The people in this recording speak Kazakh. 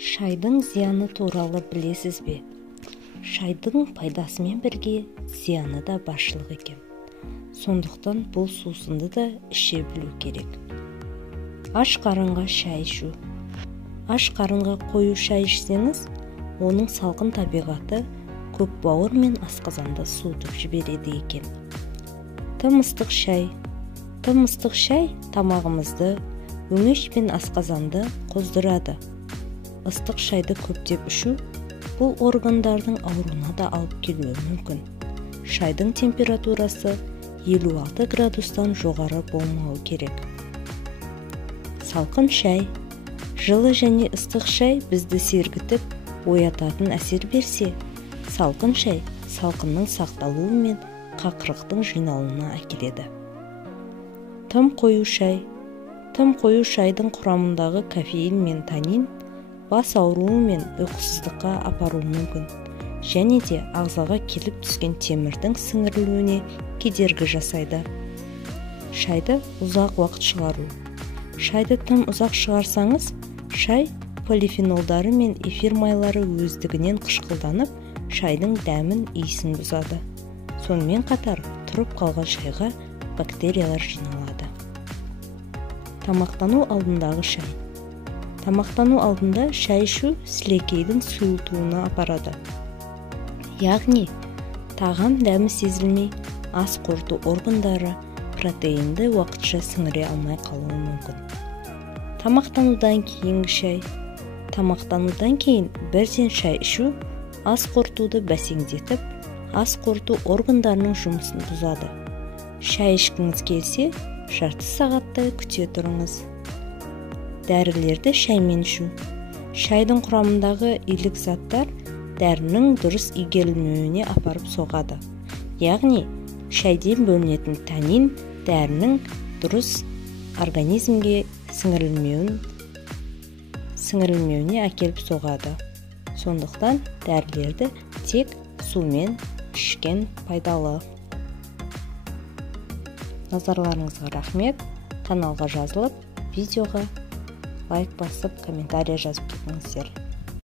Шайдың зияны туралы білесіз бе? Шайдың пайдасымен бірге зияны да баршылық екен. Сондықтан бұл сусынды да іше білу керек. Аш қарынға шай ішу. Аш қарынға қою шай ішсеңіз, оның салқын табиғаты көкбауыр мен асқазанды суытып жібереді екен. Тым ыстық шай. Тым ыстық шай тамағымызды, өңеш пен асқазанды қоздырады. Ыстық шайды көптеп ішу бұл органдардың ауруына да алып келуі мүмкін. Шайдың температурасы 56 градустан жоғары болмауы керек. Салқын шай. Жылы және ыстық шай бізді сергітіп, оятатын әсер берсе, салқын шай салқынның сақталуы мен қақырықтың жиналуына әкеледі. Тым қою шай. Тым қою шайдың құрамындағы кофеин мен танин бас ауруы мен ұйқысыздыққа апаруы мүмкін, және де ағзаға келіп түскен темірдің сіңірілуіне кедергі жасайды. Шайды ұзақ уақыт шығару. Шайды тым ұзақ шығарсаңыз, шай полифенолдары мен эфир майлары өздігінен қышқылданып, шайдың дәмін иісін бұзады. Сонымен қатар тұрып қалған шайға бактериялар жиналады. Тамақтану алдындағы шай. Тамақтану алдында шай ішу сілекейдің сұйылтуына апарады. Яғни, тағам дәмі сезілмей, ас қорыту органдары протеинді уақытша сіңіре алмай қалуы мүмкін. Тамақтанудан кейінгі шай. Тамақтанудан кейін бірден шай ішу ас қорытуды бәсеңдетіп, ас қорыту органдарының жұмысын бұзады. Шай ішкіңіз келсе, жарты сағаттай күте тұрыңыз. Дәрілерді шаймен ішу. Шайдың құрамындағы илік заттар дәрінің дұрыс игерілмеуіне апарып соғады. Яғни, шайден бөлінетін танин дәрінің дұрыс организмге сіңірілмеуіне әкеліп соғады. Сондықтан дәрілерді тек сумен ішкен пайдалы. Назарларыңызға рахмет. Каналға жазылып, видеоға лайк басып, комментария жазып кетіңіздер.